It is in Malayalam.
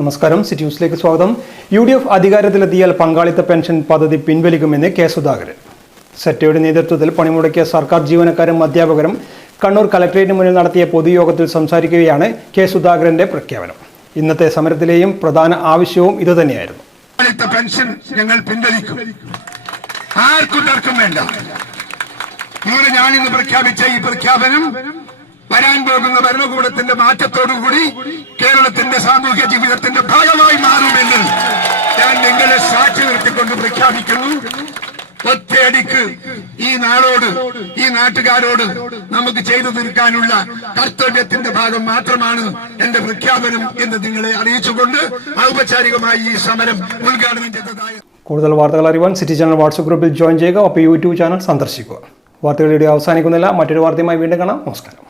നമസ്കാരം. സിറ്റി ന്യൂസിലേക്ക് സ്വാഗതം. UDF അധികാരത്തിലെത്തിയാൽ പങ്കാളിത്ത പെൻഷൻ പദ്ധതി പിൻവലിക്കുമെന്ന് കെ സുധാകരൻ. സെറ്റയുടെ നേതൃത്വത്തിൽ പണിമുടക്കിയ സർക്കാർ ജീവനക്കാരും അധ്യാപകരും കണ്ണൂർ കളക്ടറേറ്റിന് മുന്നിൽ നടത്തിയ പൊതുയോഗത്തിൽ സംസാരിക്കുകയാണ് കെ സുധാകരന്റെ പ്രഖ്യാപനം. ഇന്നത്തെ സമരത്തിലെയും പ്രധാന ആവശ്യവും ഇതുതന്നെയായിരുന്നു. പെൻഷൻ ഞങ്ങൾ പിൻവലിക്കും, ആർക്കും തർക്കം വേണ്ട. ഞാൻ ഇന്ന് പ്രഖ്യാപിച്ച ഈ പ്രഖ്യാപനം വരാൻ പോകുന്ന ഭരണകൂടത്തിന്റെ മാറ്റത്തോടുകൂടി കേരളത്തിന്റെ സാമൂഹ്യ ജീവിതത്തിന്റെ ഭാഗമായി മാറുമെന്ന് ഞാൻ നിങ്ങളെ സാക്ഷി നിർത്തിക്കൊണ്ട് പ്രഖ്യാപിക്കുന്നു. ഒറ്റയടിക്ക് ഈ നാടോട്, ഈ നാട്ടുകാരോട് നമുക്ക് ചെയ്തു തീർക്കാനുള്ള കർത്തവ്യത്തിന്റെ ഭാഗം മാത്രമാണ് എന്റെ പ്രഖ്യാപനം എന്ന് നിങ്ങളെ അറിയിച്ചുകൊണ്ട് ഔപചാരികമായി ഈ സമരം ഉദ്ഘാടനം ചെയ്തതായ. കൂടുതൽ വാർത്തകൾ അറിയുവാൻ സിറ്റി ചാനൽ വാട്സ്ആപ്പ് ഗ്രൂപ്പിൽ ജോയിൻ ചെയ്യുക. ഒപ്പം YouTube ചാനൽ സന്ദർശിക്കുക. വാർത്തകൾ ഇവിടെ അവസാനിക്കുന്നില്ല. മറ്റൊരു വാർത്തയുമായി വീണ്ടും കാണാം. നമസ്കാരം.